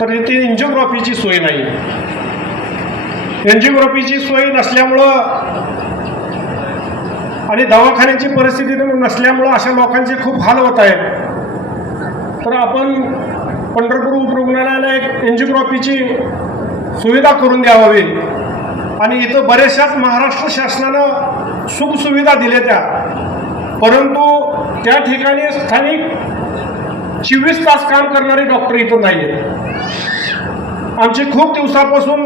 तर इथे एन्जिओग्राफीची सोय नाही. एन्जिओग्राफीची सोय नसल्यामुळं आणि दवाखान्याची परिस्थिती नसल्यामुळं अशा लोकांचे खूप हाल होत आहेत. तर आपण पंढरपूर उपरुग्णालयाला एक एन्जिओग्राफीची सुविधा करून द्यावी. आणि इथं बऱ्याचशाच महाराष्ट्र शासनानं सुखसुविधा दिल्या त्या. परंतु त्या ठिकाणी स्थानिक चोवीस तास काम करणारे डॉक्टर इथं नाही आहेत आमची खूप दिवसापासून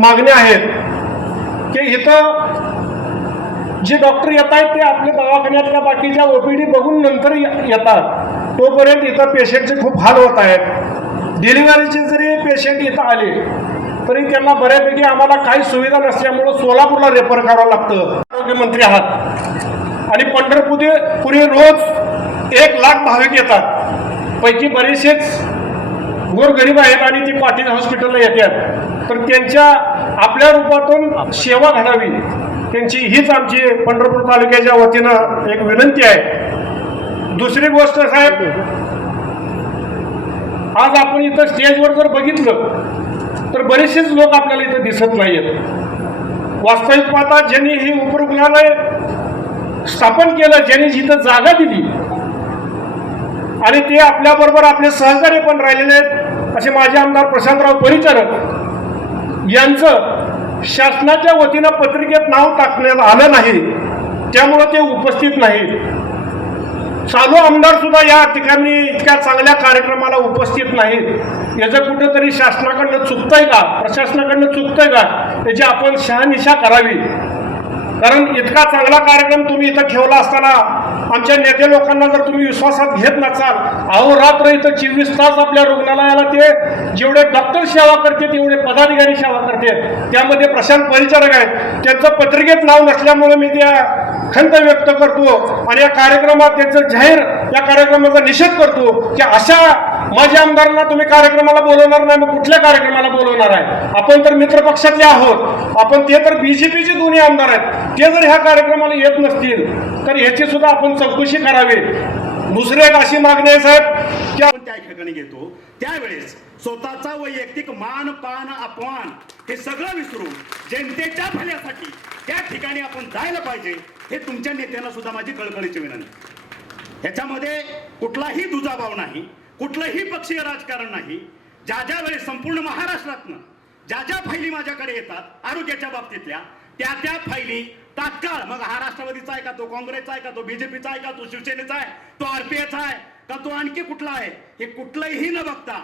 मागण्या आहेत की इथं जे डॉक्टर येत आहेत ते आपल्या दवाखान्यातल्या बाकीच्या ओपीडी बघून नंतर येतात. तोपर्यंत इथं पेशंटचे खूप हाल होत आहेत. डिलिव्हरीचे जरी पेशंट इथं आले तरी त्यांना बऱ्यापैकी आम्हाला काही सुविधा नसल्यामुळं सोलापूरला रेफर करावं लागतं. आरोग्यमंत्री आहात. आणि पंढरपुरी पुढे रोज एक लाख भाविक येतात. पैकी बरेचसेच गोरगरीब आहेत आणि ती पाटील हॉस्पिटलला येतात. तर त्यांच्या आपल्या रूपातून सेवा घडावी. त्यांची हीच आमची पंढरपूर तालुक्याच्या वतीनं एक विनंती आहे. दुसरी गोष्ट साहेब आज आपण इथं स्टेजवर जर बघितलं तर बरेचसेच लोक आपल्याला इथं दिसत नाहीत वास्तविक पाहता ज्यांनी हे उपरुग्णालय स्थापन केलं ज्यांनी जिथं जागा दिली आणि ते आपल्याबरोबर आपले सहकारी पण राहिलेले आहेत. असे माझे आमदार प्रशांतराव परिचारक यांचं शासनाच्या वतीनं पत्रिकेत नाव टाकण्यात आलं नाही. त्यामुळं ते उपस्थित नाहीत चालू आमदार सुद्धा या ठिकाणी इतक्या चांगल्या कार्यक्रमाला उपस्थित नाहीत. याचं कुठंतरी शासनाकडनं चुकतंय का? प्रशासनाकडनं चुकतंय का? याची आपण शहानिशा करावी. कारण इतका चांगला कार्यक्रम तुम्ही इथं ठेवला असताना आमच्या नेते लोकांना जर तुम्ही विश्वासात घेत नसाल अहोरात्र इथं चोवीस तास आपल्या रुग्णालयाला ते जेवढे डॉक्टर सेवा करते तेवढे पदाधिकारी सेवा करते. त्यामध्ये प्रशांत परिचारक आहेत. त्यांचं पत्रिकेत नाव नसल्यामुळे मी त्या खंत व्यक्त करतो. आणि या कार्यक्रमात त्यांचं जाहीर या कार्यक्रमाचा निषेध करतो की अशा माझ्या आमदारांना तुम्ही कार्यक्रमाला बोलवणार नाही मग कुठल्या कार्यक्रमाला बोलवणार आहे? आपण तर मित्र पक्षातले आहोत. आपण ते तर बीजेपीचे दोन्ही आमदार आहेत. ते जर ह्या कार्यक्रमाला येत नसतील तर ह्याची सुद्धा आपण चौकशी करावी. दुसरी एक अशी मागणी आहे साहेब की आपण त्या ठिकाणी घेतो. त्यावेळेस स्वतःचा वैयक्तिक मान पान अपमान हे सगळं विसरून जनतेच्या भल्यासाठी त्या ठिकाणी आपण जायला पाहिजे हे तुमच्या नेत्यांना सुद्धा माझी कळकळीची विनंती ह्याच्यामध्ये कुठलाही दुजाभाव नाही. कुठलंही पक्षीय राजकारण नाही. ज्या ज्या वेळेस संपूर्ण महाराष्ट्रातनं ज्या ज्या फायली माझ्याकडे येतात आरोग्याच्या बाबतीतल्या त्या त्या फायली तात्काळ मग हा राष्ट्रवादीचा आहे का तो काँग्रेसचा आहे का तो बीजेपीचा आहे का तो शिवसेनेचा आहे तो आरपीएचा आहे का तो आणखी कुठला आहे हे कुठलंही न बघता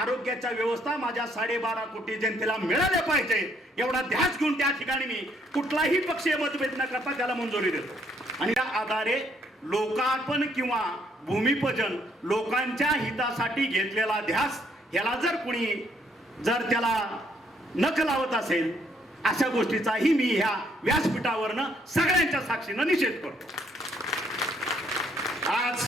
आरोग्याच्या व्यवस्था माझ्या साडेबारा कोटी जनतेला मिळाल्या पाहिजे एवढा ध्यास घेऊन त्या ठिकाणी मी कुठलाही पक्षीय मतभेद न करता त्याला मंजुरी देतो. आणि त्या आधारे लोकार्पण किंवा भूमिपूजन लोकांच्या हितासाठी घेतलेला ध्यास ह्याला जर कुणी जर त्याला नख लावत असेल अशा गोष्टीचाही मी ह्या व्यासपीठावरनं सगळ्यांच्या साक्षीनं निषेध करतो. आज